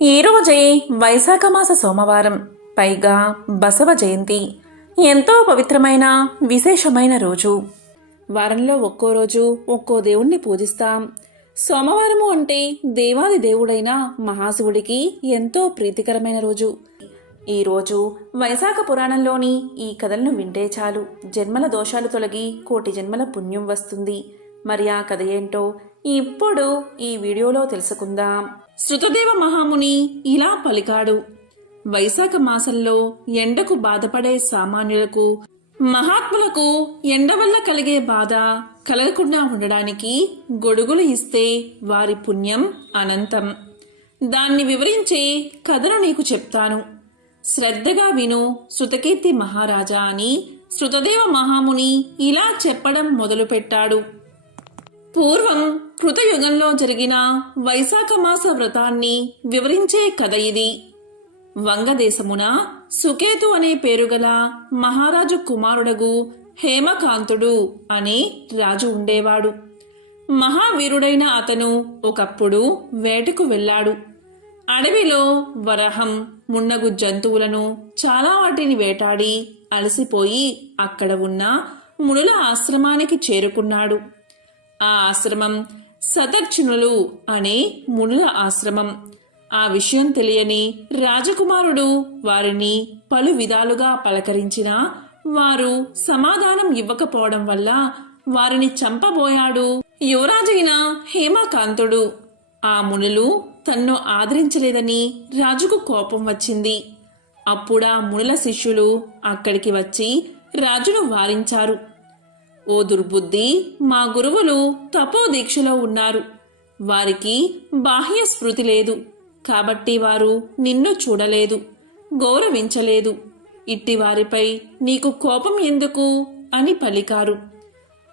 ఈరోజే వైశాఖ మాస సోమవారం, పైగా బసవ జయంతి. ఎంతో పవిత్రమైన విశేషమైన రోజు. వారంలో ఒక్కో రోజు ఒక్కో దేవుణ్ణి పూజిస్తాం. సోమవారము అంటే దేవాది దేవుడైన మహాశివుడికి ఎంతో ప్రీతికరమైన రోజు. ఈరోజు వైశాఖ పురాణంలోని ఈ కథలను వింటే చాలు జన్మల దోషాలు తొలగి కోటి జన్మల పుణ్యం వస్తుంది. మరి ఆ కథ ఏంటో ఇప్పుడు ఈ వీడియోలో తెలుసుకుందాం. శృతదేవ మహాముని ఇలా పలికాడు. వైశాఖ మాసంలో ఎండకు బాధపడే సామాన్యులకు, మహాత్ములకు ఎండ వల్ల కలిగే బాధ కలగకుండా ఉండడానికి గొడుగులు ఇస్తే వారి పుణ్యం అనంతం. దాన్ని వివరించే కథను నీకు చెప్తాను. శ్రద్ధగా విను శృతకీర్తి మహారాజా అని శృతదేవ మహాముని ఇలా చెప్పడం మొదలుపెట్టాడు. పూర్వం కృతయుగంలో జరిగిన వైశాఖ మాస వ్రతాన్ని వివరించే కథ ఇది. వంగదేశమున సుకేతు అనే పేరుగల మహారాజు కుమారుడగు హేమకాంతుడు అనే రాజు ఉండేవాడు. మహావీరుడైన అతను ఒకప్పుడు వేటకు వెళ్ళాడు. అడవిలో వరహం, మున్నగు జంతువులను చాలా వాటిని వేటాడి అలసిపోయి అక్కడ ఉన్న మునుల ఆశ్రమానికి చేరుకున్నాడు. ఆ ఆశ్రమం సతర్చునులు అనే మునుల ఆశ్రమం. ఆ విషయం తెలియని రాజకుమారుడు వారిని పలు విధాలుగా పలకరించినా వారు సమాధానం ఇవ్వకపోవడం వల్ల వారిని చంపబోయాడు యువరాజైన హేమకాంతుడు. ఆ మునులు తన్ను ఆదరించలేదని రాజుకు కోపం వచ్చింది. అప్పుడా మునుల శిష్యులు అక్కడికి వచ్చి రాజును వారించారు. ఓ దుర్బుద్ధి, మా గురువులు తపోదీక్షలో ఉన్నారు. వారికి బాహ్య స్మృతి లేదు కాబట్టి వారు నిన్ను చూడలేదు, గౌరవించలేదు. ఇట్టి వారిపై నీకు కోపం ఎందుకు అని పలికారు.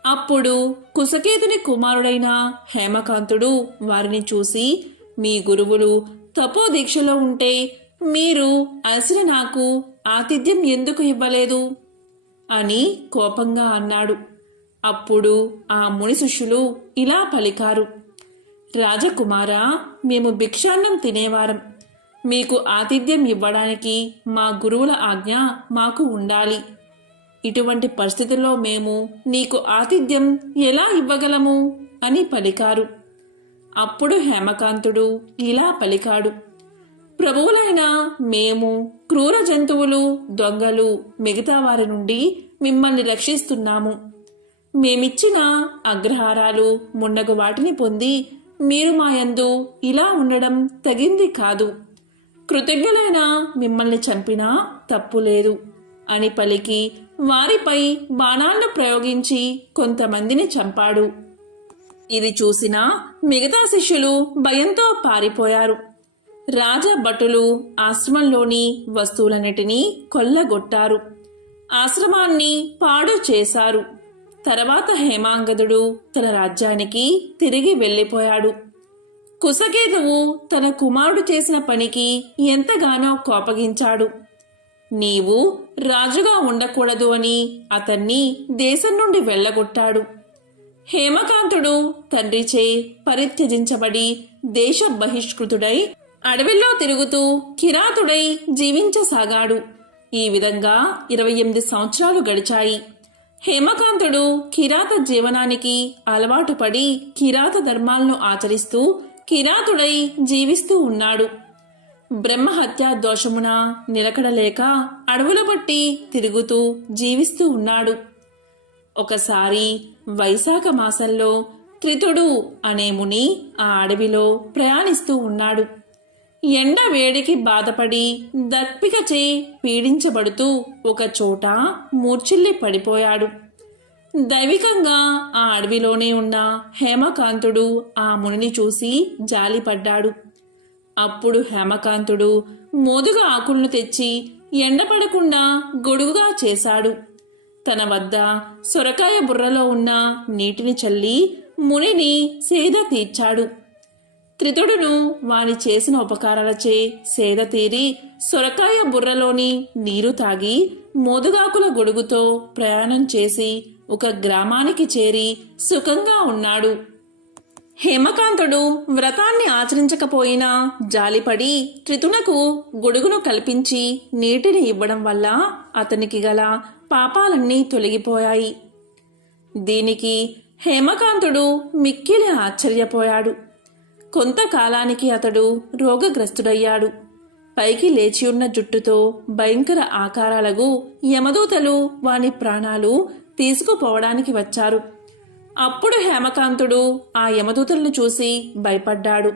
అప్పుడు కుశకేతుని కుమారుడైన హేమకాంతుడు వారిని చూసి, మీ గురువులు తపోదీక్షలో ఉంటే మీరు అలసిన నాకు ఆతిథ్యం ఎందుకు ఇవ్వలేదు అని కోపంగా అన్నాడు. అప్పుడు ఆ ముని శిష్యులు ఇలా పలికారు. రాజకుమారా, మేము భిక్షాన్నం తినేవారం. మీకు ఆతిథ్యం ఇవ్వడానికి మా గురువుల ఆజ్ఞ మాకు ఉండాలి. ఇటువంటి పరిస్థితుల్లో మేము నీకు ఆతిథ్యం ఎలా ఇవ్వగలము అని పలికారు. అప్పుడు హేమకాంతుడు ఇలా పలికాడు. ప్రభువులైన మేము క్రూర జంతువులు, దొంగలు, మిగతా వారి నుండి మిమ్మల్ని రక్షిస్తున్నాము. మేమిచ్చిన అగ్రహారాలు, మున్నగు వాటిని పొంది మీరు మా యందు ఇలా ఉండడం తగింది కాదు. కృతజ్ఞులైన మిమ్మల్ని చంపినా తప్పులేదు అని పలికి వారిపై బాణాలను ప్రయోగించి కొంతమందిని చంపాడు. ఇది చూసిన మిగతా శిష్యులు భయంతో పారిపోయారు. రాజభటులు ఆశ్రమంలోని వస్తువులన్నిటినీ కొల్లగొట్టారు. ఆశ్రమాన్ని పాడు చేశారు. తర్వాత హేమాంగదుడు తన రాజ్యానికి తిరిగి వెళ్ళిపోయాడు. కుశకేతువు తన కుమారుడు చేసిన పనికి ఎంతగానో కోపగించాడు. నీవు రాజుగా ఉండకూడదు అని అతన్ని దేశం నుండి వెళ్ళగొట్టాడు. హేమకాంతుడు తండ్రిచే పరిత్యజించబడి దేశ బహిష్కృతుడై అడవిలో తిరుగుతూ కిరాతుడై జీవించసాగాడు. ఈ విధంగా 28 సంవత్సరాలు గడిచాయి. హేమకాంతుడు కిరాత జీవనానికి అలవాటు పడి కిరాత ధర్మాలను ఆచరిస్తూ కిరాతుడై జీవిస్తూ ఉన్నాడు. బ్రహ్మహత్యా దోషమున నిలకడలేక అడవుల బట్టి తిరుగుతూ జీవిస్తూ ఉన్నాడు. ఒకసారి వైశాఖ మాసంలో త్రితుడు అనే ముని ఆ అడవిలో ప్రయాణిస్తూ ఉన్నాడు. ఎండ వేడికి బాధపడి దప్పికచే పీడించబడుతూ ఒక చోట మూర్ఛిల్లి పడిపోయాడు. దైవికంగా ఆ అడవిలోనే ఉన్న హేమకాంతుడు ఆ మునిని చూసి జాలిపడ్డాడు. అప్పుడు హేమకాంతుడు మోదుగా ఆకులను తెచ్చి ఎండపడకుండా గొడుగుగా చేశాడు. తన వద్ద సొరకాయ బుర్రలో ఉన్న నీటిని చల్లి మునిని సేద తీర్చాడు. త్రితుడును వాని చేసిన ఉపకారాలచే సేద తీరి సొరకాయ బుర్రలోని నీరు తాగి మోదుగాకుల గొడుగుతో ప్రయాణం చేసి ఒక గ్రామానికి చేరి సుఖంగా ఉన్నాడు. హేమకాంతుడు వ్రతాన్ని ఆచరించకపోయినా జాలిపడి త్రితునకు గొడుగును కల్పించి నీటిని ఇవ్వడం వల్ల అతనికి గల పాపాలన్నీ తొలగిపోయాయి. దీనికి హేమకాంతుడు మిక్కిలి ఆశ్చర్యపోయాడు. కొంతకాలానికి అతడు రోగగ్రస్తుడయ్యాడు. పైకి లేచియున్న జుట్టుతో భయంకర ఆకారాలకు యమదూతలు వాని ప్రాణాలు తీసుకుపోవడానికి వచ్చారు. అప్పుడు హేమకాంతుడు ఆ యమదూతలను చూసి భయపడ్డాడు.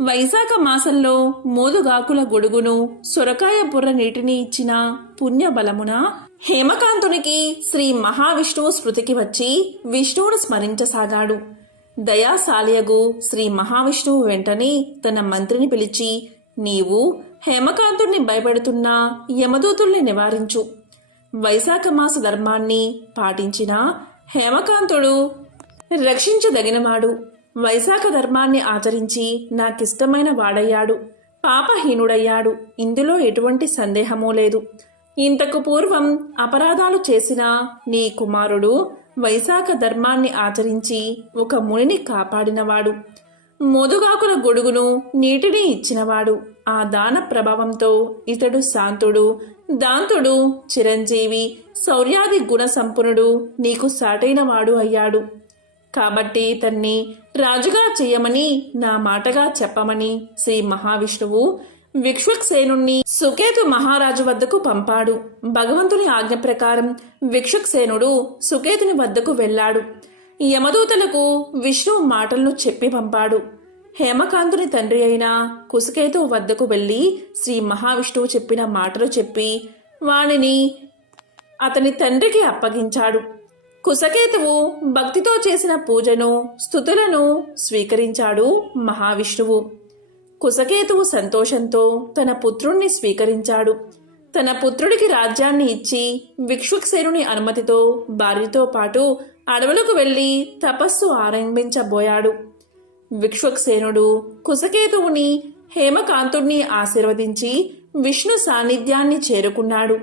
వైశాఖ మాసంలో మోదుగాకుల గొడుగును సొరకాయ బుర్ర నీటిని ఇచ్చిన పుణ్యబలమున హేమకాంతునికి శ్రీ మహావిష్ణువు స్మృతికి వచ్చి విష్ణువును స్మరించసాగాడు. దయాశాలియగు శ్రీ మహావిష్ణువు వెంటనే తన మంత్రిని పిలిచి, నీవు హేమకాంతుణ్ణి భయపెడుతున్న యమదూతుల్ని నివారించు. వైశాఖ మాస ధర్మాన్ని పాటించిన హేమకాంతుడు రక్షించదగినవాడు. వైశాఖ ధర్మాన్ని ఆచరించి నాకిష్టమైన వాడయ్యాడు, పాపహీనుడయ్యాడు. ఇందులో ఎటువంటి సందేహమూ లేదు. ఇంతకు పూర్వం అపరాధాలు చేసిన నీ కుమారుడు వైశాఖ ధర్మాన్ని ఆచరించి ఒక మునిని కాపాడినవాడు, మోదుగాకుల గొడుగును నీటిని ఇచ్చినవాడు. ఆ దాన ప్రభావంతో ఇతడు శాంతుడు, దాంతుడు, చిరంజీవి, శౌర్యాది గుణ సంపన్నుడు, నీకు సాటైనవాడు అయ్యాడు. కాబట్టి ఇతన్ని రాజుగా చెయ్యమని నా మాటగా చెప్పమని శ్రీ మహావిష్ణువు విక్ష్వక్సేనుణ్ణి సుకేతు మహారాజు వద్దకు పంపాడు. భగవంతుని ఆజ్ఞ ప్రకారం విక్ష్వక్సేనుడు సుకేతుని వద్దకు వెళ్ళాడు. యమదూతలకు విష్ణువు మాటలను చెప్పి పంపాడు. హేమకాంతుని తండ్రి అయిన కుసుకేతు వద్దకు వెళ్లి శ్రీ మహావిష్ణువు చెప్పిన మాటలు చెప్పి వానిని అతని తండ్రికి అప్పగించాడు. కుసకేతువు భక్తితో చేసిన పూజను, స్తుతులను స్వీకరించాడు మహావిష్ణువు. కుసకేతువు సంతోషంతో తన పుత్రుణ్ణి స్వీకరించాడు. తన పుత్రుడికి రాజ్యాన్ని ఇచ్చి విక్ష్వక్సేనుని అనుమతితో భార్యతో పాటు అడవులకు వెళ్లి తపస్సు ఆరంభించబోయాడు. విక్ష్వక్సేనుడు కుసకేతువుని, హేమకాంతుణ్ణి ఆశీర్వదించి విష్ణు సాన్నిధ్యాన్ని చేరుకున్నాడు.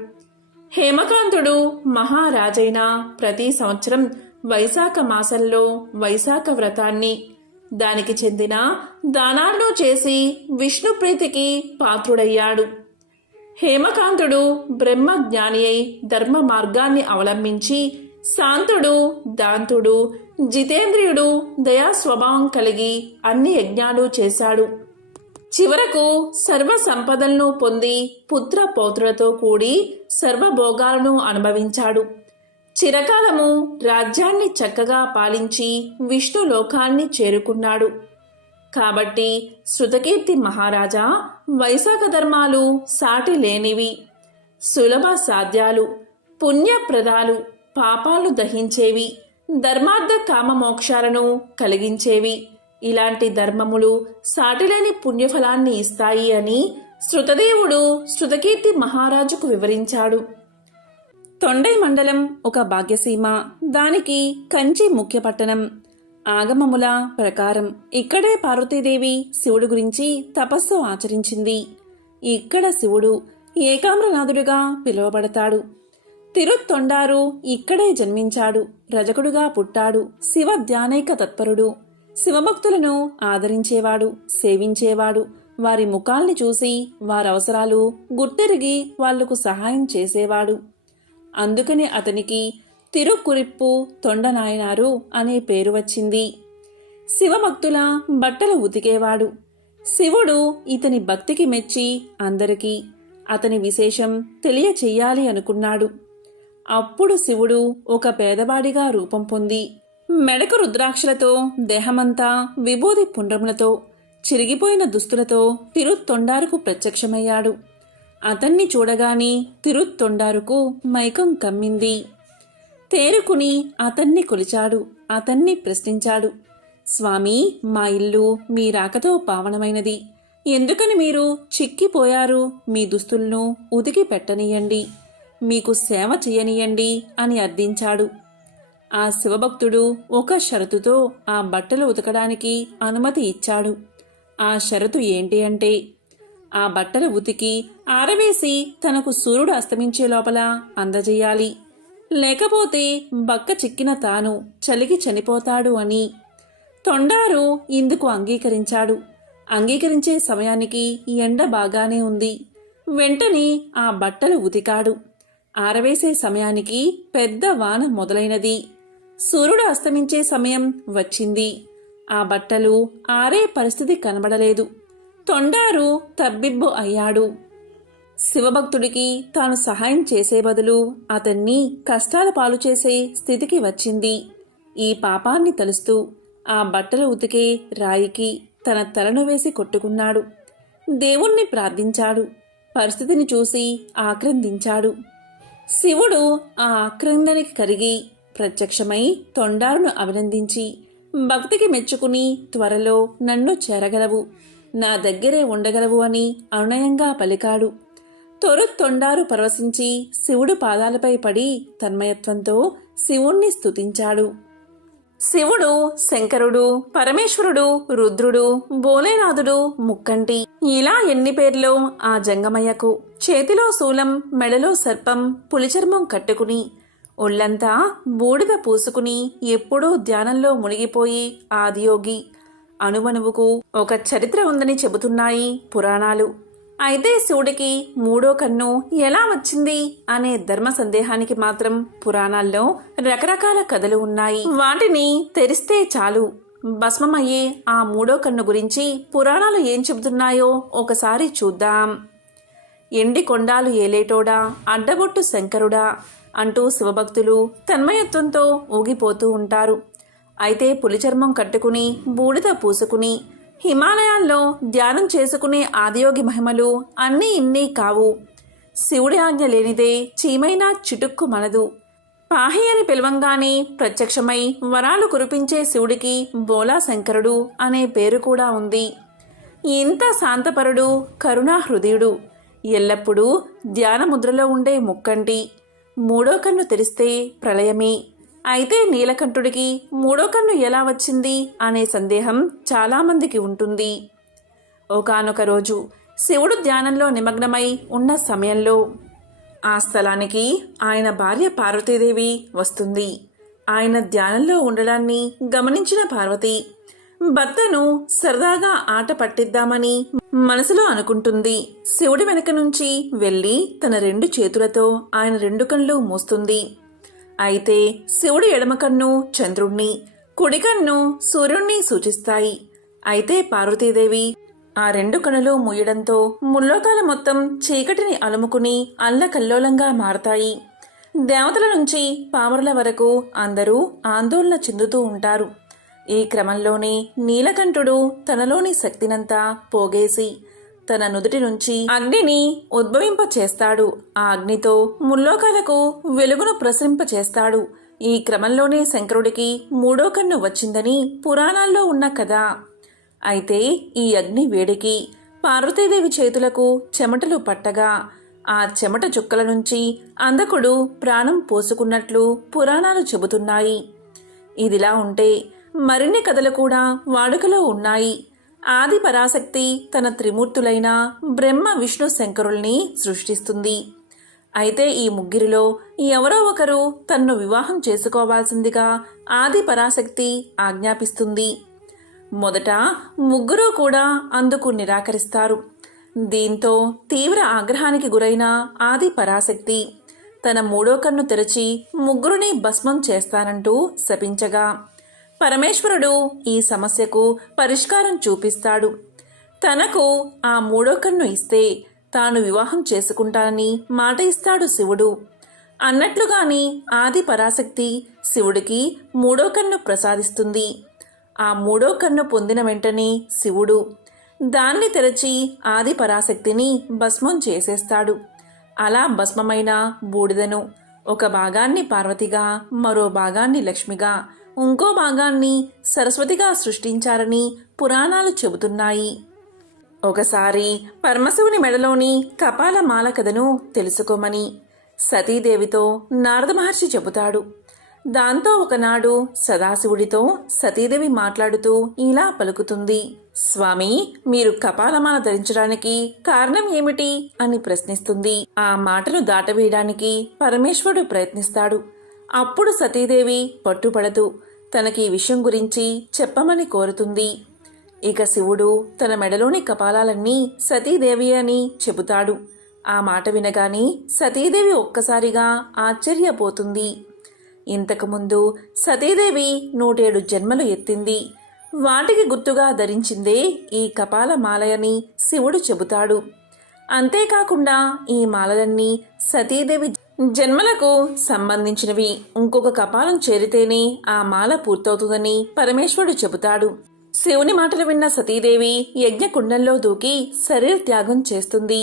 హేమకాంతుడు మహారాజైన ప్రతి సంవత్సరం వైశాఖ మాసంలో వైశాఖ వ్రతాన్ని, దానికి చెందిన దానాలను చేసి విష్ణు ప్రీతికి పాత్రుడయ్యాడు. హేమకాంతుడు బ్రహ్మజ్ఞాని అయి ధర్మ మార్గాన్ని అవలంబించి శాంతుడు, దాంతుడు, జితేంద్రియుడు, దయా స్వభావం కలిగి అన్ని యజ్ఞాలు చేశాడు. చివరకు సర్వ సంపదలను పొంది పుత్ర పౌత్రులతో కూడి సర్వభోగాలను అనుభవించాడు. చిరకాలము రాజ్యాన్ని చక్కగా పాలించి విష్ణు లోకాన్ని చేరుకున్నాడు. కాబట్టి శృతకీర్తి మహారాజా, వైశాఖ ధర్మాలు సాటి లేనివి, సులభ సాధ్యాలు, పుణ్యప్రదాలు, పాపాలు దహించేవి, ధర్మార్థ కామ మోక్షాలను కలిగించేవి. ఇలాంటి ధర్మములు సాటిలేని పుణ్యఫలాన్ని ఇస్తాయి అని శృతదేవుడు శృతకీర్తి మహారాజుకు వివరించాడు. తొండై మండలం ఒక భాగ్యసీమ, దానికి కంచి ముఖ్య పట్టణం. ఆగమముల ప్రకారం ఇక్కడే పార్వతీదేవి శివుడు గురించి తపస్సు ఆచరించింది. ఇక్కడ శివుడు ఏకామ్రనాథుడిగా పిలువబడతాడు. తిరుత్తొండారు ఇక్కడే జన్మించాడు. రజకుడుగా పుట్టాడు. శివ ధ్యానైక తత్పరుడు. శివభక్తులను ఆదరించేవాడు, సేవించేవాడు. వారి ముఖాల్ని చూసి వారవసరాలు గుర్తెరిగి వాళ్లకు సహాయం చేసేవాడు. అందుకని అతనికి తిరుకురిప్పు తొండనాయనారు అనే పేరు వచ్చింది. శివభక్తుల బట్టలు ఉతికేవాడు. శివుడు ఇతని భక్తికి మెచ్చి అందరికీ అతని విశేషం తెలియచెయ్యాలి అనుకున్నాడు. అప్పుడు శివుడు ఒక పేదవాడిగా రూపం పొంది మెడకు రుద్రాక్షలతో, దేహమంతా విభూది పుండ్రములతో, చిరిగిపోయిన దుస్తులతో తిరుత్తొండారుకు ప్రత్యక్షమయ్యాడు. అతన్ని చూడగాని తిరుత్తొండారుకు మైకం కమ్మింది. తేరుకుని అతన్ని కొలిచాడు. అతన్ని ప్రశ్నించాడు. స్వామీ, మా ఇల్లు మీ రాకతో పావనమైనది. ఎందుకని మీరు చిక్కిపోయారు? మీ దుస్తులను ఉతికి పెట్టనీయండి, మీకు సేవ చెయ్యనీయండి అని అర్థించాడు. ఆ శివభక్తుడు ఒక షరతుతో ఆ బట్టలు ఉతకడానికి అనుమతి ఇచ్చాడు. ఆ షరతు ఏంటి అంటే, ఆ బట్టలు ఉతికి ఆరవేసి తనకు సూర్యుడు అస్తమించే లోపల అందజేయాలి. లేకపోతే బక్క చిక్కిన తాను చలికి చనిపోతాడు అని. తొండారు ఇందుకు అంగీకరించాడు. అంగీకరించే సమయానికి ఎండ బాగానే ఉంది. వెంటనే ఆ బట్టలు ఉతికాడు. ఆరవేసే సమయానికి పెద్ద వాన మొదలైనది. సూర్యుడు అస్తమించే సమయం వచ్చింది. ఆ బట్టలు ఆరే పరిస్థితి కనబడలేదు. తొండారు తబ్బిబ్బు అయ్యాడు. శివభక్తుడికి తాను సహాయం చేసే బదులు అతన్ని కష్టాల పాలు చేసే స్థితికి వచ్చింది. ఈ పాపాన్ని తలుస్తూ ఆ బట్టలు ఉతికే రాయికి తన తలను వేసి కొట్టుకున్నాడు. దేవుణ్ణి ప్రార్థించాడు. పరిస్థితిని చూసి ఆక్రందించాడు. శివుడు ఆ ఆక్రందనకి కరిగి ప్రత్యక్షమై తొండారును అభినందించి, భక్తికి మెచ్చుకుని త్వరలో నన్ను చేరగలవు, నా దగ్గరే ఉండగలవు అని అనునయంగా పలికాడు. తొండారు పరవశించి శివుడు పాదాలపై పడి తన్మయత్వంతో శివుణ్ణి స్తుతించాడు. శివుడు, శంకరుడు, పరమేశ్వరుడు, రుద్రుడు, భోలేనాథుడు, ముక్కంటి ఇలా ఎన్ని పేర్లో ఆ జంగమయ్యకు. చేతిలో శూలం, మెడలో సర్పం, పులిచర్మం కట్టుకుని ఒళ్లంతా బూడిద పూసుకుని ఎప్పుడూ ధ్యానంలో మునిగిపోయి ఆదియోగి. అణువణువుకు ఒక చరిత్ర ఉందని చెబుతున్నాయి పురాణాలు. అయితే శివుడికి మూడో కన్ను ఎలా వచ్చింది అనే ధర్మ సందేహానికి మాత్రం పురాణాల్లో రకరకాల కథలు ఉన్నాయి. వాటిని తెరిస్తే చాలు భస్మమయ్యే ఆ మూడో కన్ను గురించి పురాణాలు ఏం చెబుతున్నాయో ఒకసారి చూద్దాం. ఎండి కొండాలు ఏలేటోడా, అడ్డగొట్టు శంకరుడా అంటూ శివభక్తులు తన్మయత్వంతో ఊగిపోతూ ఉంటారు. అయితే పులిచర్మం కట్టుకుని బూడిద పూసుకుని హిమాలయాల్లో ధ్యానం చేసుకునే ఆదియోగి మహిమలు అన్నీ ఇన్నీ కావు. శివుడి ఆజ్ఞ లేనిదే చీమైనా చిటుక్కు మనదు. పాహి అని పిలవంగానే ప్రత్యక్షమై వరాలు కురిపించే శివుడికి బోలా శంకరుడు అనే పేరు కూడా ఉంది. ఇంత శాంతపరుడు, కరుణా హృదయుడు, ఎల్లప్పుడూ ధ్యానముద్రలో ఉండే ముక్కంటి. మూడో కన్ను తెరిస్తే ప్రళయమే. అయితే నీలకంఠుడికి మూడో కన్ను ఎలా వచ్చింది అనే సందేహం చాలామందికి ఉంటుంది. ఒకానొక రోజు శివుడు ధ్యానంలో నిమగ్నమై ఉన్న సమయంలో ఆ స్థలానికి ఆయన భార్య పార్వతీదేవి వస్తుంది. ఆయన ధ్యానంలో ఉండడాన్ని గమనించిన పార్వతి భర్తను సరదాగా ఆట పట్టిద్దామని మనసులో అనుకుంటుంది. శివుడి వెనక నుంచి వెళ్ళి తన 2 చేతులతో ఆయన 2 కళ్ళు మూస్తుంది. అయితే శివుడి ఎడమ కన్ను చంద్రుణ్ణి, కుడి కన్ను సూర్యుణ్ణి సూచిస్తాయి. అయితే పార్వతీదేవి ఆ 2 కన్నులు మూయడంతో ముల్లోకాల మొత్తం చీకటిని అలుముకుని అల్లకల్లోలంగా మారతాయి. దేవతల నుంచి పామరుల వరకు అందరూ ఆందోళన చెందుతూ ఉంటారు. ఈ క్రమంలోనే నీలకంఠుడు తనలోని శక్తినంతా పోగేసి తన నుదుటి నుంచి అగ్నిని ఉద్భవింప చేస్తాడు. ఆ అగ్నితో ముల్లోకాలకు వెలుగును ప్రసరింపచేస్తాడు. ఈ క్రమంలోనే శంకరుడికి మూడో కన్ను వచ్చిందని పురాణాల్లో ఉన్న కథ. అయితే ఈ అగ్ని వేడికి పార్వతీదేవి చేతులకు చెమటలు పట్టగా ఆ చెమట చుక్కల నుంచి అంధకుడు ప్రాణం పోసుకున్నట్లు పురాణాలు చెబుతున్నాయి. ఇదిలా ఉంటే మరిన్ని కథలు కూడా వాడుకలో ఉన్నాయి. ఆది పరాశక్తి తన త్రిమూర్తులైన బ్రహ్మ, విష్ణు, శంకరుల్ని సృష్టిస్తుంది. అయితే ఈ ముగ్గురిలో ఎవరో ఒకరు తన్ను వివాహం చేసుకోవాల్సిందిగా ఆది పరాశక్తి ఆజ్ఞాపిస్తుంది. మొదట ముగ్గురు కూడా అందుకు నిరాకరిస్తారు. దీంతో తీవ్ర ఆగ్రహానికి గురైన ఆది పరాశక్తి తన మూడో కన్ను తెరచి ముగ్గురిని భస్మం చేస్తానంటూ శపించగా పరమేశ్వరుడు ఈ సమస్యకు పరిష్కారం చూపిస్తాడు. తనకు ఆ మూడో కన్ను ఇస్తే తాను వివాహం చేసుకుంటానని మాట ఇస్తాడు శివుడు. అన్నట్లుగాని ఆది పరాశక్తి శివుడికి మూడో కన్ను ప్రసాదిస్తుంది. ఆ మూడో కన్ను పొందిన వెంటనే శివుడు దాన్ని తెరచి ఆది పరాశక్తిని భస్మం చేసేస్తాడు. అలా భస్మమైన బూడిదను ఒక భాగాన్ని పార్వతిగా, మరో భాగాన్ని లక్ష్మిగా, ఇంకో భాగాన్ని సరస్వతిగా సృష్టించారని పురాణాలు చెబుతున్నాయి. ఒకసారి పరమశివుని మెడలోని కపాలమాల కథను తెలుసుకోమని సతీదేవితో నారద మహర్షి చెబుతాడు. దాంతో ఒకనాడు సదాశివుడితో సతీదేవి మాట్లాడుతూ ఇలా పలుకుతుంది. స్వామి, మీరు కపాలమాల ధరించడానికి కారణం ఏమిటి అని ప్రశ్నిస్తుంది. ఆ మాటను దాటవేయడానికి పరమేశ్వరుడు ప్రయత్నిస్తాడు. అప్పుడు సతీదేవి పట్టుపడదు తనకి ఈ విషయం గురించి చెప్పమని కోరుతుంది. ఇక శివుడు తన మెడలోని కపాలాలన్నీ సతీదేవి అని చెబుతాడు. ఆ మాట వినగానే సతీదేవి ఒక్కసారిగా ఆశ్చర్యపోతుంది. ఇంతకుముందు సతీదేవి 107 జన్మలు ఎత్తింది. వాటికి గుర్తుగా ధరించిందే ఈ కపాల మాలయని శివుడు చెబుతాడు. అంతేకాకుండా ఈ మాలలన్నీ సతీదేవి జన్మలకు సంబంధించినవి. ఇంకొక కపాలం చేరితేనే ఆ మాల పూర్తవుతుందని పరమేశ్వరుడు చెబుతాడు. శివుని మాటలు విన్న సతీదేవి యజ్ఞకుండంలో దూకి శరీర త్యాగం చేస్తుంది.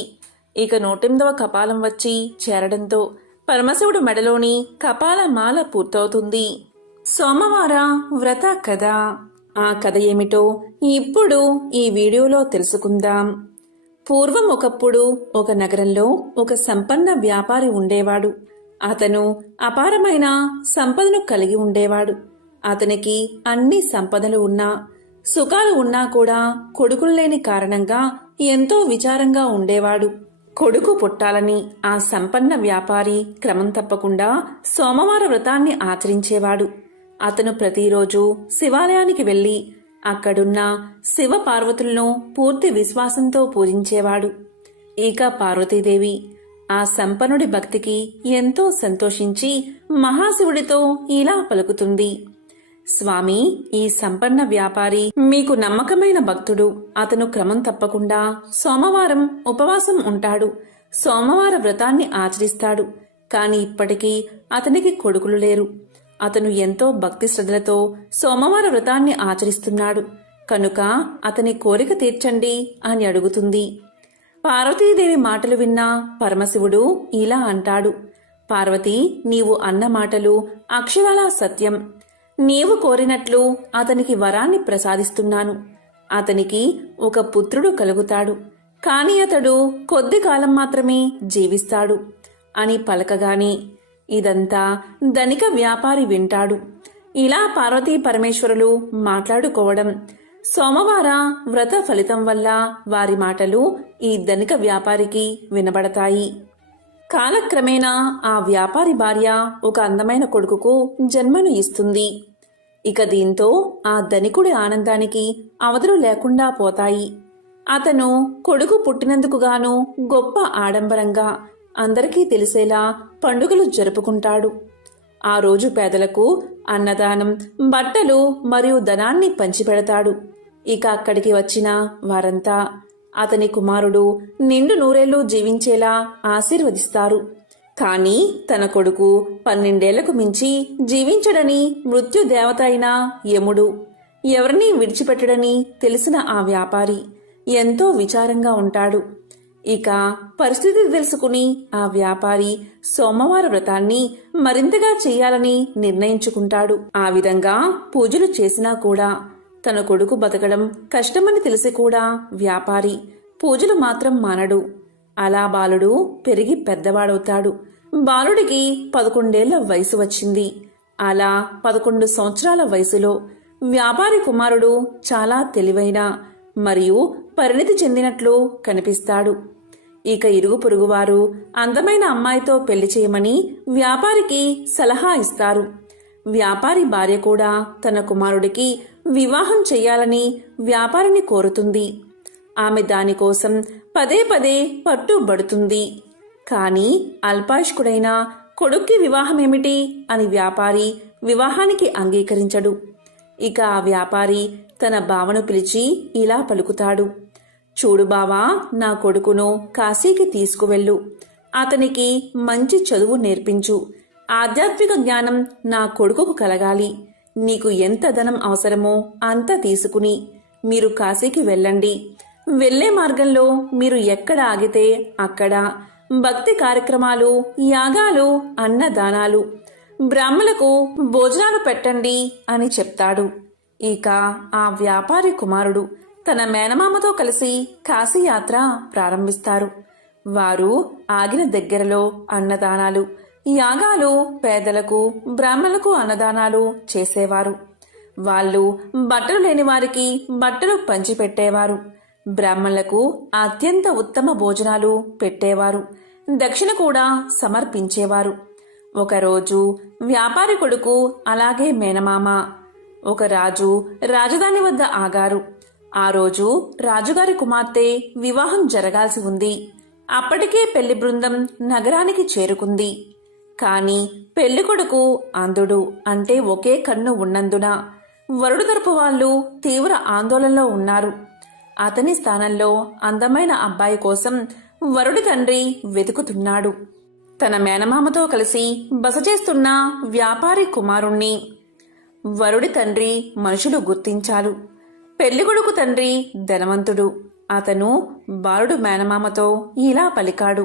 ఇక 108వ కపాలం వచ్చి చేరడంతో పరమశివుడు మెడలోని కపాల మాల పూర్తవుతుంది. సోమవార వ్రత కథ. ఆ కథ ఏమిటో ఇప్పుడు ఈ వీడియోలో తెలుసుకుందాం. పూర్వం ఒకప్పుడు ఒక నగరంలో ఒక సంపన్న వ్యాపారి ఉండేవాడు. అతను అపారమైన సంపదను కలిగి ఉండేవాడు. అతనికి అన్ని సంపదలు ఉన్నా, సుఖాలు ఉన్నా కూడా కొడుకులు లేని కారణంగా ఎంతో విచారంగా ఉండేవాడు. కొడుకు పుట్టాలని ఆ సంపన్న వ్యాపారి క్రమం తప్పకుండా సోమవార వ్రతాన్ని ఆచరించేవాడు. అతను ప్రతిరోజు శివాలయానికి వెళ్లి అక్కడున్న శివ పార్వతులను పూర్తి విశ్వాసంతో పూజించేవాడు. ఇక పార్వతీదేవి ఆ సంపన్నుడి భక్తికి ఎంతో సంతోషించి మహాశివుడితో ఇలా పలుకుతుంది. స్వామి, ఈ సంపన్న వ్యాపారి మీకు నమ్మకమైన భక్తుడు. అతను క్రమం తప్పకుండా సోమవారం ఉపవాసం ఉంటాడు. సోమవార వ్రతాన్ని ఆచరిస్తాడు. కాని ఇప్పటికీ అతనికి కొడుకులు లేరు. అతను ఎంతో భక్తి శ్రద్ధలతో సోమవార వ్రతాన్ని ఆచరిస్తున్నాడు. కనుక అతని కోరిక తీర్చండి అని అడుగుతుంది. పార్వతీదేవి మాటలు విన్న పరమశివుడు ఇలా అంటాడు. పార్వతి, నీవు అన్న మాటలు అక్షరాలా సత్యం. నీవు కోరినట్లు అతనికి వరాన్ని ప్రసాదిస్తున్నాను. అతనికి ఒక పుత్రుడు కలుగుతాడు. కాని అతడు కొద్ది కాలం మాత్రమే జీవిస్తాడు అని పలకగానే ఇదంతా ధనిక వ్యాపారి వింటాడు. ఇలా పార్వతీ పరమేశ్వరులు మాట్లాడుకోవడం, సోమవార వ్రత ఫలితం వల్ల వారి మాటలు ఈ ధనిక వ్యాపారికి వినబడతాయి. కాలక్రమేణా ఆ వ్యాపారి భార్య ఒక అందమైన కొడుకుకు జన్మను ఇస్తుంది. ఇక దీంతో ఆ ధనికుడి ఆనందానికి అవధులు లేకుండా పోతాయి. అతను కొడుకు పుట్టినందుకు గాను గొప్ప ఆడంబరంగా అందరికీ తెలిసేలా పండుగలు జరుపుకుంటాడు. ఆ రోజు పేదలకు అన్నదానం, బట్టలు మరియు ధనాన్ని పంచిపెడతాడు. ఇక అక్కడికి వచ్చిన వారంతా అతని కుమారుడు నిండు నూరేళ్లు జీవించేలా ఆశీర్వదిస్తారు. కాని తన కొడుకు 12 మించి జీవించడని మృత్యుదేవత అయిన యముడు ఎవరినీ విడిచిపెట్టడని తెలిసిన ఆ వ్యాపారి ఎంతో విచారంగా ఉంటాడు. ఇక పరిస్థితి తెలుసుకుని ఆ వ్యాపారి సోమవార వ్రతాన్ని మరింతగా చేయాలని నిర్ణయించుకుంటాడు. ఆ విధంగా పూజలు చేసినా కూడా తన కొడుకు బతకడం కష్టమని తెలిసి కూడా వ్యాపారి పూజలు మాత్రం మానడు. అలా బాలుడు పెరిగి పెద్దవాడవుతాడు. బాలుడికి 11 వయసు వచ్చింది. అలా 11 సంవత్సరాల వయసులో వ్యాపారి కుమారుడు చాలా తెలివైన మరియు పరిణితి చెందినట్లు కనిపిస్తాడు. ఇక ఇరుగు పొరుగువారు అందమైన అమ్మాయితో పెళ్లి చేయమని వ్యాపారికి సలహా ఇస్తారు. వ్యాపారి భార్య కూడా తన కుమారుడికి వివాహం చెయ్యాలని వ్యాపారిని కోరుతుంది. ఆమె దానికోసం పదే పదే పట్టుబడుతుంది. కాని అల్పాయుష్కుడైన కొడుక్కి వివాహమేమిటి అని వ్యాపారి వివాహానికి అంగీకరించడు. ఇక ఆ వ్యాపారి తన బావను పిలిచి ఇలా పలుకుతాడు. చూడు బావా, నా కొడుకును కాశీకి తీసుకువెళ్ళు. అతనికి మంచి చదువు నేర్పించు. ఆధ్యాత్మిక జ్ఞానం నా కొడుకుకు కలగాలి. నీకు ఎంత ధనం అవసరమో అంత తీసుకుని మీరు కాశీకి వెళ్ళండి. వెళ్లే మార్గంలో మీరు ఎక్కడ ఆగితే అక్కడ భక్తి కార్యక్రమాలు, యాగాలు, అన్నదానాలు, బ్రాహ్మణులకు భోజనాలు పెట్టండి అని చెప్తాడు. ఇక ఆ వ్యాపారి కుమారుడు తన మేనమామతో కలిసి కాశీయాత్ర ప్రారంభిస్తారు. వారు ఆగిన దగ్గరలో అన్నదానాలు, యాగాలు, పేదలకు, బ్రాహ్మణులకు అన్నదానాలు చేసేవారు. వాళ్ళు బట్టలు లేని వారికి బట్టలు పంచిపెట్టేవారు. బ్రాహ్మణులకు అత్యంత ఉత్తమ భోజనాలు పెట్టేవారు. దక్షిణ కూడా సమర్పించేవారు. ఒకరోజు వ్యాపారి కొడుకు అలాగే మేనమామ ఒక రాజు రాజధాని వద్ద ఆగారు. ఆ రోజు రాజుగారి కుమార్తె వివాహం జరగాల్సి ఉంది. అప్పటికే పెళ్లి బృందం నగరానికి చేరుకుంది. కాని పెళ్లికొడుకు అంధుడు, అంటే ఒకే కన్ను ఉన్నందున వరుడు తరపు వాళ్ళు తీవ్ర ఆందోళనలో ఉన్నారు. అతని స్థానంలో అందమైన అబ్బాయి కోసం వరుడి తండ్రి వెతుకుతున్నాడు. తన మేనమామతో కలిసి బస చేస్తున్న వ్యాపారి కుమారుణ్ణి వరుడి తండ్రి మనుషులు గుర్తించారు. పెళ్లికొడుకు తండ్రి ధనవంతుడు. అతను బాలుడు మేనమామతో ఇలా పలికాడు: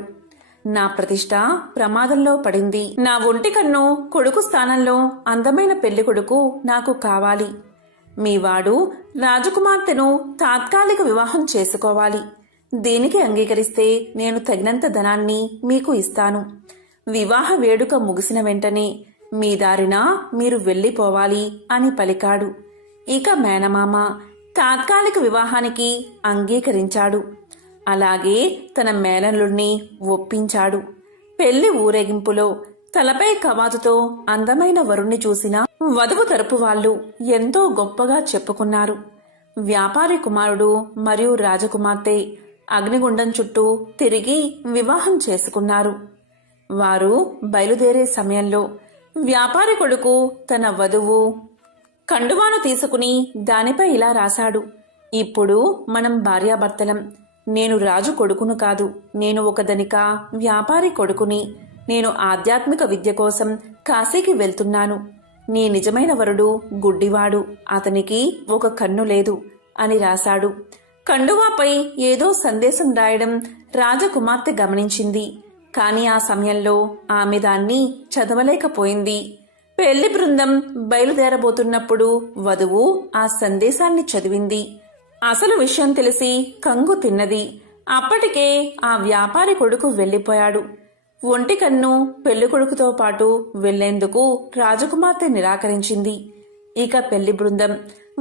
నా ప్రతిష్ట ప్రమాదంలో పడింది. నా ఒంటి కన్ను కొడుకు స్థానంలో అందమైన పెళ్లికొడుకు నాకు కావాలి. మీవాడు రాజకుమార్తెను తాత్కాలిక వివాహం చేసుకోవాలి. దీనికి అంగీకరిస్తే నేను తగినంత ధనాన్ని మీకు ఇస్తాను. వివాహ వేడుక ముగిసిన వెంటనే మీ దారిన మీరు వెళ్ళిపోవాలి అని పలికాడు. ఇక మేనమామ తాత్కాలిక వివాహానికి అంగీకరించాడు. అలాగే తన మేనల్లుణ్ణి ఒప్పించాడు. పెళ్లి ఊరేగింపులో తలపై కవాతుతో అందమైన వరుణ్ణి చూసిన వధువు తరపు వాళ్ళు ఎంతో గొప్పగా చెప్పుకున్నారు. వ్యాపారి కుమారుడు మరియు రాజకుమార్తె అగ్నిగుండం చుట్టూ తిరిగి వివాహం చేసుకున్నారు. వారు బయలుదేరే సమయంలో వ్యాపారి కొడుకు తన వధువు కండువాను తీసుకుని దానిపై ఇలా రాశాడు: ఇప్పుడు మనం భార్యాభర్తలం. నేను రాజు కొడుకును కాదు, నేను ఒక ధనిక వ్యాపారి కొడుకుని. నేను ఆధ్యాత్మిక విద్య కోసం కాశీకి వెళ్తున్నాను. నీ నిజమైన వరుడు గుడ్డివాడు, అతనికి ఒక కన్ను లేదు అని రాశాడు. కండువాపై ఏదో సందేశం రాయడం రాజకుమార్తె గమనించింది. కాని ఆ సమయంలో ఆమె దాన్ని చదవలేకపోయింది. పెళ్లి బృందం బయలుదేరబోతున్నప్పుడు వధువు ఆ సందేశాన్ని చదివింది. అసలు విషయం తెలిసి కంగు తిన్నది. అప్పటికే ఆ వ్యాపారి కొడుకు వెళ్లిపోయాడు. ఒంటి కన్ను పెళ్లి కొడుకుతో పాటు వెళ్లేందుకు రాజకుమార్తె నిరాకరించింది. ఇక పెళ్లి బృందం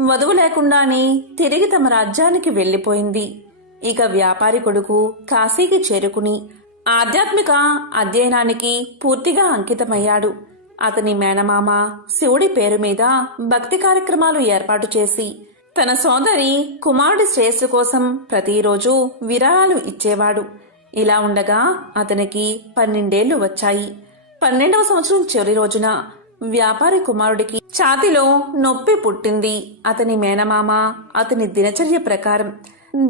వధువు లేకుండానే తిరిగి తమ రాజ్యానికి వెళ్లిపోయింది. ఇక వ్యాపారి కొడుకు కాశీకి చేరుకుని ఆధ్యాత్మిక అధ్యయనానికి పూర్తిగా అంకితమయ్యాడు. అతని మేనమామ శివుడి పేరు మీద భక్తి కార్యక్రమాలు ఏర్పాటు చేసి తన సోదరి కుమారుడి శ్రేయస్సు కోసం ప్రతిరోజు విరాళాలు ఇచ్చేవాడు. ఇలా ఉండగా అతనికి 12 ఏళ్లు వచ్చాయి. 12వ సంవత్సరం చివరి రోజున వ్యాపారి కుమారుడికి ఛాతిలో నొప్పి పుట్టింది. అతని మేనమామ అతని దినచర్య ప్రకారం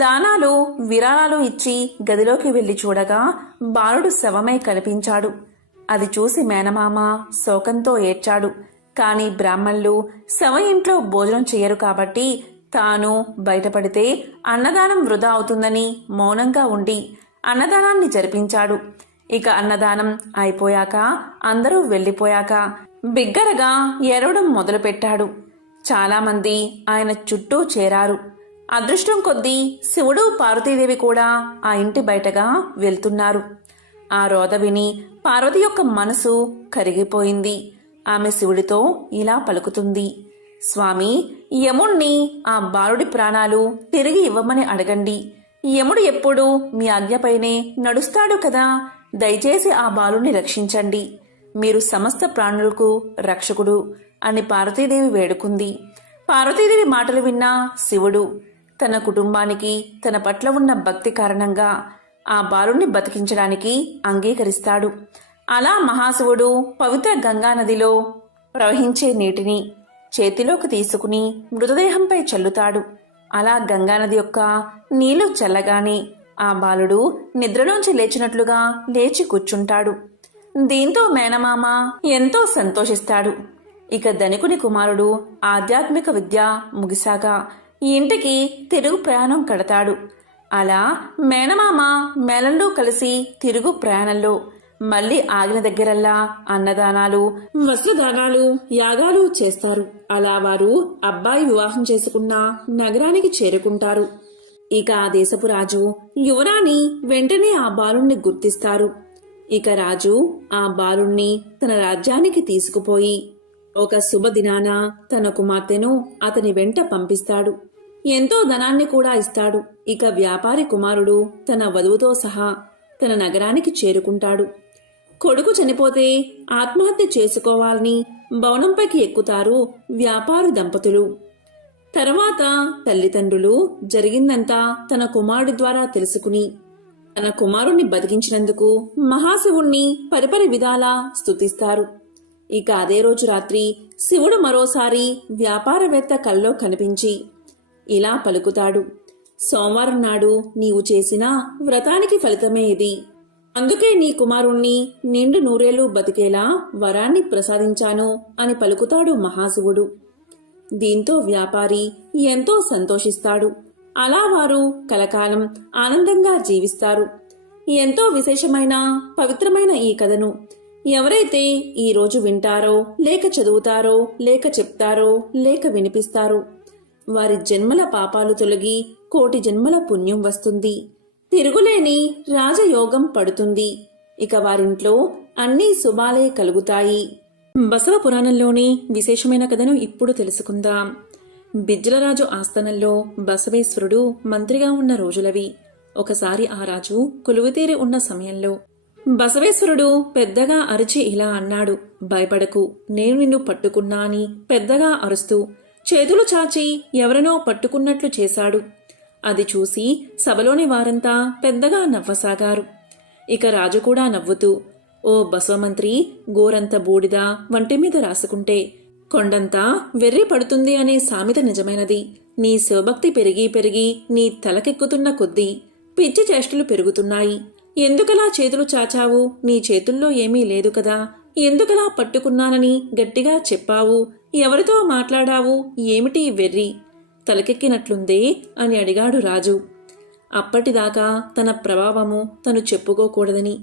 దానాలు విరాళాలు ఇచ్చి గదిలోకి వెళ్లి చూడగా బాలుడు శవమై కనిపించాడు. అది చూసి మేనమామ శోకంతో ఏడ్చాడు. కాని బ్రాహ్మణులు శవ ఇంట్లో భోజనం చెయ్యరు కాబట్టి తాను బయటపడితే అన్నదానం వృధా అవుతుందని మౌనంగా ఉండి అన్నదానాన్ని జరిపించాడు. ఇక అన్నదానం అయిపోయాక అందరూ వెళ్లిపోయాక బిగ్గరగా ఏడవడం మొదలుపెట్టాడు. చాలామంది ఆయన చుట్టూ చేరారు. అదృష్టం కొద్దీ శివుడు పార్వతీదేవి కూడా ఆ ఇంటి బయటగా వెళ్తున్నారు. ఆ రోద విని పార్వతి యొక్క మనసు కరిగిపోయింది. ఆమె శివుడితో ఇలా పలుకుతుంది: స్వామి, యముణ్ణి ఆ బాలుడి ప్రాణాలు తిరిగి ఇవ్వమని అడగండి. యముడు ఎప్పుడూ మీ ఆజ్ఞపైనే నడుస్తాడు కదా. దయచేసి ఆ బాలుని రక్షించండి. మీరు సమస్త ప్రాణులకు రక్షకుడు అని పార్వతీదేవి వేడుకుంది. పార్వతీదేవి మాటలు విన్న శివుడు తన కుటుంబానికి తన పట్ల ఉన్న భక్తి కారణంగా ఆ బాలుణ్ణి బతికించడానికి అంగీకరిస్తాడు. అలా మహాశివుడు పవిత్ర గంగా నదిలో ప్రవహించే నీటిని చేతిలోకి తీసుకుని మృతదేహంపై చల్లుతాడు. అలా గంగానది యొక్క నీళ్లు చల్లగానే ఆ బాలుడు నిద్రలోంచి లేచినట్లుగా లేచి కూర్చుంటాడు. దీంతో మేనమామ ఎంతో సంతోషిస్తాడు. ఇక ధనికుని కుమారుడు ఆధ్యాత్మిక విద్య ముగిశాక ఇంటికి తిరుగు ప్రయాణం కడతాడు. అలా మేనమామ మేళంలో కలిసి తిరుగు ప్రయాణంలో మళ్లీ ఆగిన దగ్గరల్లా అన్నదానాలు, వస్త్రదానాలు, యాగాలు చేస్తారు. అలా వారు అబ్బాయి వివాహం చేసుకున్న నగరానికి చేరుకుంటారు. ఇక ఆ దేశపు రాజు యువరాణి వెంటనే ఆ బాలుణ్ణి గుర్తిస్తారు. ఇక రాజు ఆ బాలుణ్ణి తన రాజ్యానికి తీసుకుపోయి ఒక శుభదినాన తన కుమార్తెను అతని వెంట పంపిస్తాడు. ఎంతో ధనాన్ని కూడా ఇస్తాడు. ఇక వ్యాపారి కుమారుడు తన వధువుతో సహా తన నగరానికి చేరుకుంటాడు. కొడుకు చనిపోతే ఆత్మహత్య చేసుకోవాలని భవనంపైకి ఎక్కుతారు వ్యాపారి దంపతులు. తర్వాత తల్లిదండ్రులు జరిగిందంతా తన కుమారుడి ద్వారా తెలుసుకుని తన కుమారుణ్ణి బతికించినందుకు మహాశివుణ్ణి పరిపరి విధాలా స్తుతిస్తారు. ఇక అదే రోజు రాత్రి శివుడు మరోసారి వ్యాపారవేత్త కల్లో కనిపించి ఇలా పలుకుతాడు: సోమవారం నాడు నీవు చేసిన వ్రతానికి ఫలితమే ఇది. అందుకే నీ కుమారుణ్ణి నిండు నూరేళ్లు బతికేలా వరాన్ని ప్రసాదించాను అని పలుకుతాడు మహాశివుడు. దీంతో వ్యాపారి ఎంతో సంతోషిస్తాడు. అలా వారు కలకాలం ఆనందంగా జీవిస్తారు. ఎంతో విశేషమైన పవిత్రమైన ఈ కథను ఎవరైతే ఈ రోజు వింటారో, లేక చదువుతారో, లేక చెప్తారో, లేక వినిపిస్తారో వారి జన్మల పాపాలు తొలగి కోటి జన్మల పుణ్యం వస్తుంది. తిరుగులేని రాజయోగం పడుతుంది. ఇక వారింట్లో అన్ని శుభాలే కలుగుతాయి. బసవ పురాణంలోని విశేషమైన కథను ఇప్పుడు తెలుసుకుందాం. బిజ్జలరాజు ఆస్థానంలో బసవేశ్వరుడు మంత్రిగా ఉన్న రోజులవి. ఒకసారి ఆ రాజు కొలువుతీరి ఉన్న సమయంలో బసవేశ్వరుడు పెద్దగా అరిచి ఇలా అన్నాడు: భయపడకు, నేను నిన్ను పట్టుకున్నా అని పెద్దగా అరుస్తూ చేతులు చాచి ఎవరినో పట్టుకున్నట్లు చేశాడు. అది చూసి సభలోని వారంతా పెద్దగా నవ్వసాగారు. ఇక రాజు కూడా నవ్వుతూ, ఓ బసవమంత్రి, గోరంత బూడిద వంటి మీద రాసుకుంటే కొండంతా వెర్రి పడుతుంది అనే సామెత నిజమైనది. నీ శివభక్తి పెరిగి పెరిగి నీ తలకెక్కుతున్న కొద్దీ పిచ్చి చేష్టలు పెరుగుతున్నాయి. ఎందుకలా చేతులు చాచావు? నీ చేతుల్లో ఏమీ లేదు కదా. ఎందుకలా పట్టుకున్నానని గట్టిగా చెప్పావు? ఎవరితో మాట్లాడావు? ఏమిటి వెర్రి? తలకెక్కినట్లుందే అని అడిగాడు రాజు. అప్పటిదాకా తన ప్రభావము తను చెప్పుకోకూడదని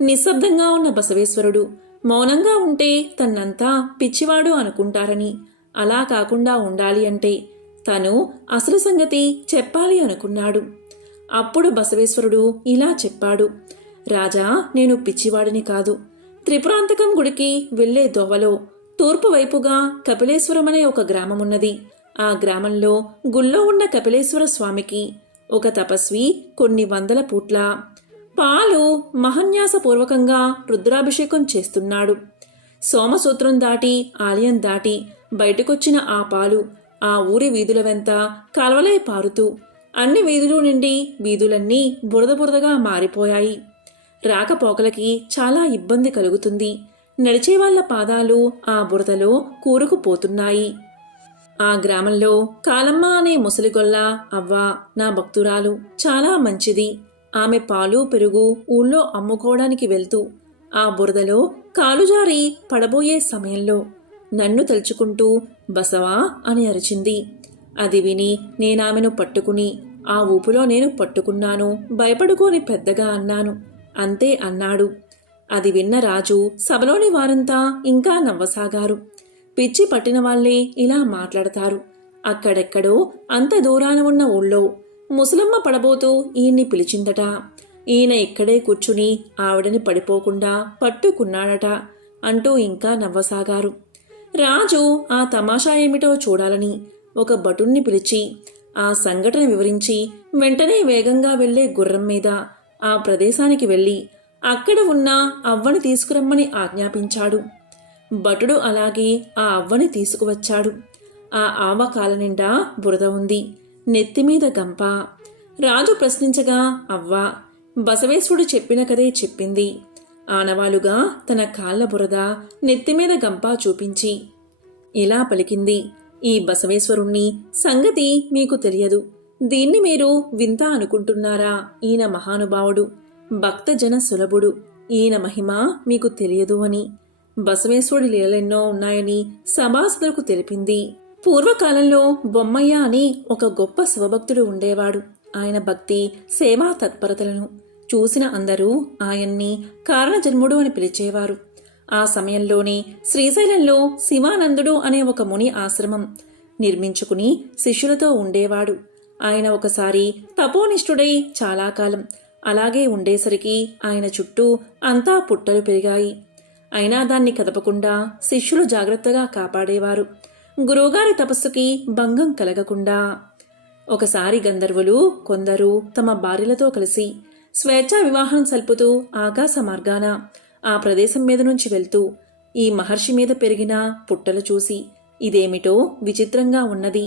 నిశ్శబ్దంగా ఉన్న బసవేశ్వరుడు మౌనంగా ఉంటే తన్నంతా పిచ్చివాడు అనుకుంటారని, అలా కాకుండా ఉండాలి అంటే తను అసలు సంగతి చెప్పాలి అనుకున్నాడు. అప్పుడు బసవేశ్వరుడు ఇలా చెప్పాడు: రాజా, నేను పిచ్చివాడిని కాదు. త్రిపురాంతకం గుడికి వెళ్లే దోవలో తూర్పు వైపుగా కపిలేశ్వరమనే ఒక గ్రామమున్నది. ఆ గ్రామంలో గుళ్ళో ఉన్న కపిలేశ్వర స్వామికి ఒక తపస్వి కొన్ని వందల పూట్ల పాలు మహన్యాసపూర్వకంగా రుద్రాభిషేకం చేస్తున్నాడు. సోమసూత్రం దాటి ఆలయం దాటి బయటకొచ్చిన ఆ పాలు ఆ ఊరి వీధుల వెంట కాల్వలై పారుతూ అన్ని వీధులు నిండి వీధులన్నీ బురద బురదగా మారిపోయాయి. రాకపోకలకి చాలా ఇబ్బంది కలుగుతుంది. నడిచేవాళ్ల పాదాలు ఆ బురదలో కూరుకుపోతున్నాయి. ఆ గ్రామంలో కాలమ్మ అనే ముసలిగొల్ల అవ్వ నా భక్తురాలు, చాలా మంచిది. ఆమె పాలు పెరుగు ఊళ్ళో అమ్ముకోవడానికి వెళ్తూ ఆ బురదలో కాలుజారి పడబోయే సమయంలో నన్ను తలుచుకుంటూ బసవా అని అరిచింది. అది విని నేనామెను పట్టుకుని ఆ ఊపులో నేను పట్టుకున్నాను. భయపడుకోని పెద్దగా అన్నాను. అంతే అన్నాడు. అది విన్న రాజు సభలోని వారంతా ఇంకా నవ్వసాగారు. పిచ్చి పట్టిన వాళ్లే ఇలా మాట్లాడతారు. అక్కడెక్కడో అంత దూరాన ఉన్న ఊళ్ళో ముసలమ్మ పడబోతూ ఈయన్ని పిలిచిందట. ఈయన ఇక్కడే కూర్చుని ఆవిడని పడిపోకుండా పట్టుకున్నాడట అంటూ ఇంకా నవ్వసాగారు. రాజు ఆ తమాషా ఏమిటో చూడాలని ఒక భటుణ్ణి పిలిచి ఆ సంఘటన వివరించి వెంటనే వేగంగా వెళ్లే గుర్రం మీద ఆ ప్రదేశానికి వెళ్లి అక్కడ ఉన్న అవ్వని తీసుకురమ్మని ఆజ్ఞాపించాడు. భటుడు అలాగే ఆ అవ్వని తీసుకువచ్చాడు. ఆ ఆవ కాల నిండా బురద ఉంది, నెత్తిమీద గంప. రాజు ప్రశ్నించగా అవ్వ బసవేశ్వరుడు చెప్పిన కదే చెప్పింది. ఆనవాలుగా తన కాళ్ల బురద నెత్తిమీద గంప చూపించి ఇలా పలికింది: ఈ బసవేశ్వరుణ్ణి సంగతి మీకు తెలియదు. దీన్ని మీరు వింత అనుకుంటున్నారా? ఈయన మహానుభావుడు, భక్తజన సులభుడు. ఈయన మహిమ మీకు తెలియదు అని. బసవేశ్వరుడి లీలెన్నో ఉన్నాయని సభాసదులకు తెలిపింది. పూర్వకాలంలో బొమ్మయ్య అని ఒక గొప్ప శివభక్తుడు ఉండేవాడు. ఆయన భక్తి, సేవా తత్పరతలను చూసిన అందరూ ఆయన్ని కారణజన్ముడు అని పిలిచేవారు. ఆ సమయంలోనే శ్రీశైలంలో శివానందుడు అనే ఒక ముని ఆశ్రమం నిర్మించుకుని శిష్యులతో ఉండేవాడు. ఆయన ఒకసారి తపోనిష్ఠుడై చాలా కాలం అలాగే ఉండేసరికి ఆయన చుట్టూ అంతా పుట్టలు పెరిగాయి. అయినా దాన్ని కదపకుండా శిష్యులు జాగ్రత్తగా కాపాడేవారు, గురువుగారి తపస్సుకి భంగం కలగకుండా. ఒకసారి గంధర్వులు కొందరు తమ భార్యలతో కలిసి స్వేచ్ఛా వివాహం సల్పుతూ ఆకాశ మార్గాన ఆ ప్రదేశం మీద నుంచి వెళ్తూ ఈ మహర్షి మీద పెరిగిన పుట్టలు చూసి ఇదేమిటో విచిత్రంగా ఉన్నది.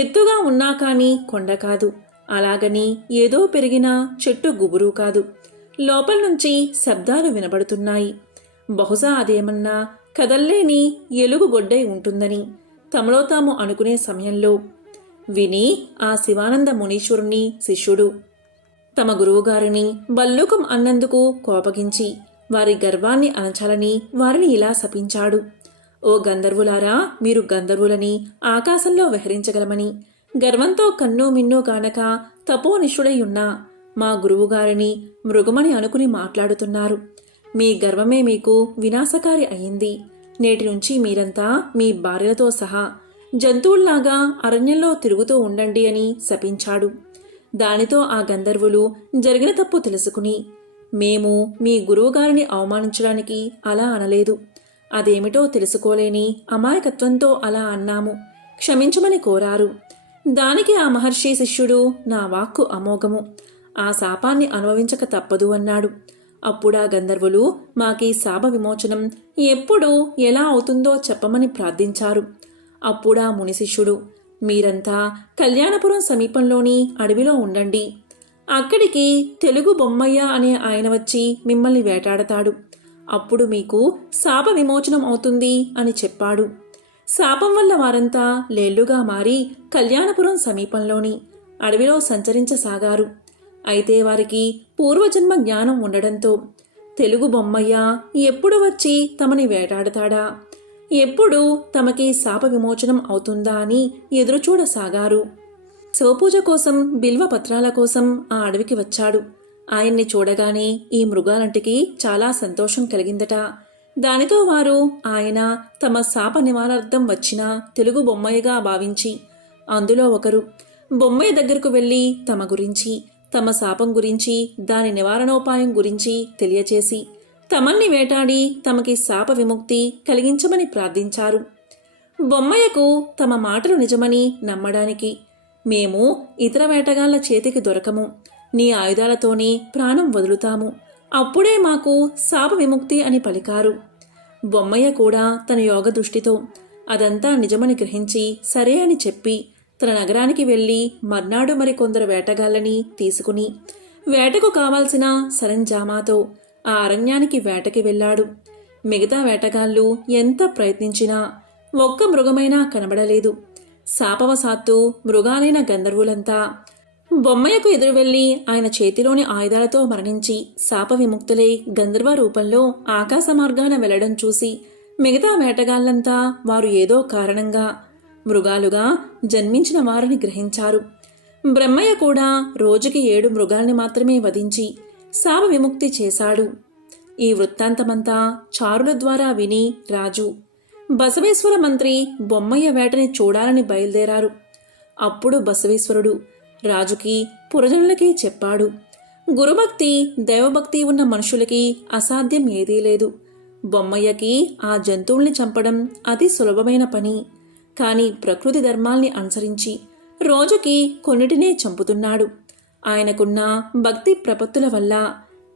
ఎత్తుగా ఉన్నా కాని కొండ కాదు, అలాగని ఏదో పెరిగిన చెట్టు గుబురు కాదు. లోపల నుంచి శబ్దాలు వినబడుతున్నాయి. బహుశా అదేమన్నా కదల్లేని ఎలుగు గొడ్డై ఉంటుందని తమలో తాము అనుకునే సమయంలో విని ఆ శివానంద మునీశ్వరుని శిష్యుడు తమ గురువుగారిని భల్లూకం అన్నందుకు కోపగించి వారి గర్వాన్ని అణచాలని వారిని ఇలా శపించాడు. ఓ గంధర్వులారా, మీరు గంధర్వులని ఆకాశంలో విహరించగలమని గర్వంతో కన్నూ మిన్నూ గానక తపోనిష్ఠుడై ఉన్న మా గురువుగారిని మృగమని అనుకుని మాట్లాడుతున్నారు. మీ గర్వమే మీకు వినాశకారి అయింది. నేటి నుంచి మీరంతా మీ భార్యలతో సహా జంతువుల్లాగా అరణ్యంలో తిరుగుతూ ఉండండి అని శపించాడు. దానితో ఆ గంధర్వులు జరిగిన తప్పు తెలుసుకుని, మేము మీ గురువుగారిని అవమానించడానికి అలా అనలేదు, అదేమిటో తెలుసుకోలేని అమాయకత్వంతో అలా అన్నాము, క్షమించమని కోరారు. దానికి ఆ మహర్షి శిష్యుడు నా వాక్కు అమోఘము, ఆ శాపాన్ని అనుభవించక తప్పదు అన్నాడు. అప్పుడా గంధర్వులు మాకీ శాప విమోచనం ఎప్పుడు ఎలా అవుతుందో చెప్పమని ప్రార్థించారు. అప్పుడా ముని శిష్యుడు మీరంతా కళ్యాణపురం సమీపంలోని అడవిలో ఉండండి, అక్కడికి తెలుగు బొమ్మయ్య అనే ఆయన వచ్చి మిమ్మల్ని వేటాడతాడు, అప్పుడు మీకు శాప విమోచనం అవుతుంది అని చెప్పాడు. శాపం వల్ల వారంతా లేళ్లుగా మారి కళ్యాణపురం సమీపంలోని అడవిలో సంచరించసాగారు. అయితే వారికి పూర్వజన్మ జ్ఞానం ఉండడంతో తెలుగు బొమ్మయ్య ఎప్పుడు వచ్చి తమని వేటాడతాడా, ఎప్పుడు తమకి శాప విమోచనం అవుతుందా అని ఎదురుచూడసాగారు. శివపూజ కోసం బిల్వ పత్రాల కోసం ఆ అడవికి వచ్చాడు. ఆయన్ని చూడగానే ఈ మృగాలంటికి చాలా సంతోషం కలిగిందట. దానితో వారు ఆయన తమ శాప నివారణార్థం వచ్చిన తెలుగు బొమ్మయ్యగా భావించి అందులో ఒకరు బొమ్మయ్య దగ్గరకు వెళ్ళి తమ గురించి, తమ శాపం గురించి, దాని నివారణోపాయం గురించి తెలియచేసి తమన్ని వేటాడి తమకి శాప విముక్తి కలిగించమని ప్రార్థించారు. బొమ్మయ్యకు తమ మాటలు నిజమని నమ్మడానికి మేము ఇతర వేటగాళ్ల చేతికి దొరకము, నీ ఆయుధాలతోనే ప్రాణం వదులుతాము, అప్పుడే మాకు శాప విముక్తి అని పలికారు. బొమ్మయ్య కూడా తన యోగ దృష్టితో అదంతా నిజమని గ్రహించి సరే అని చెప్పి తన నగరానికి వెళ్లి మర్నాడు మరికొందరు వేటగాళ్ళని తీసుకుని వేటకు కావాల్సిన సరంజామాతో ఆ అరణ్యానికి వేటకి వెళ్ళాడు. మిగతా వేటగాళ్లు ఎంత ప్రయత్నించినా ఒక్క మృగమైనా కనబడలేదు. శాపవశాత్తు మృగాలైన గంధర్వులంతా బొమ్మయ్యకు ఎదురు వెళ్లి ఆయన చేతిలోని ఆయుధాలతో మరణించి శాప విముక్తులై గంధర్వ రూపంలో ఆకాశ మార్గాన వెళ్లడం చూసి మిగతా వేటగాళ్లంతా వారు ఏదో కారణంగా మృగాలుగా జన్మించిన వారిని గ్రహించారు. బ్రహ్మయ్య కూడా రోజుకి 7 మృగాల్ని మాత్రమే వధించి శాప విముక్తి చేశాడు. ఈ వృత్తాంతమంతా చారుల ద్వారా విని రాజు, బసవేశ్వర మంత్రి బొమ్మయ్య వేటని చూడాలని బయలుదేరారు. అప్పుడు బసవేశ్వరుడు రాజుకి పురజనులకి చెప్పాడు, గురుభక్తి దైవభక్తి ఉన్న మనుషులకి అసాధ్యం ఏదీ లేదు. బొమ్మయ్యకి ఆ జంతువుల్ని చంపడం అతి సులభమైన పని, కాని ప్రకృతి ధర్మాల్ని అనుసరించి రోజుకి కొన్నిటినే చంపుతున్నాడు. ఆయనకున్న భక్తి ప్రపత్తుల వల్ల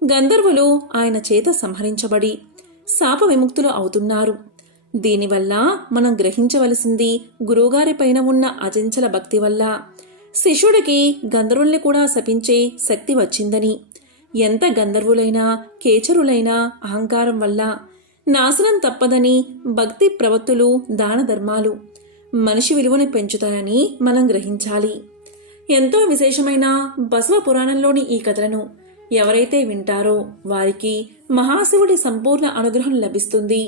గంధర్వులు ఆయన చేత సంహరించబడి శాప విముక్తులు అవుతున్నారు. దీనివల్ల మనం గ్రహించవలసింది గురువుగారిపైన ఉన్న అచంచల భక్తి వల్ల శిష్యుడికి గంధర్వుల్ని కూడా శపించే శక్తి వచ్చిందని, ఎంత గంధర్వులైనా కేచరులైనా అహంకారం వల్ల నాశనం తప్పదని భక్తి ప్రవత్తులు దాన ధర్మాలు మనిషి విలువని పెంచుతాయని మనం గ్రహించాలి. ఎంతో విశేషమైన బసవ పురాణంలోని ఈ కథలను ఎవరైతే వింటారో వారికి మహాశివుడి సంపూర్ణ అనుగ్రహం లభిస్తుంది.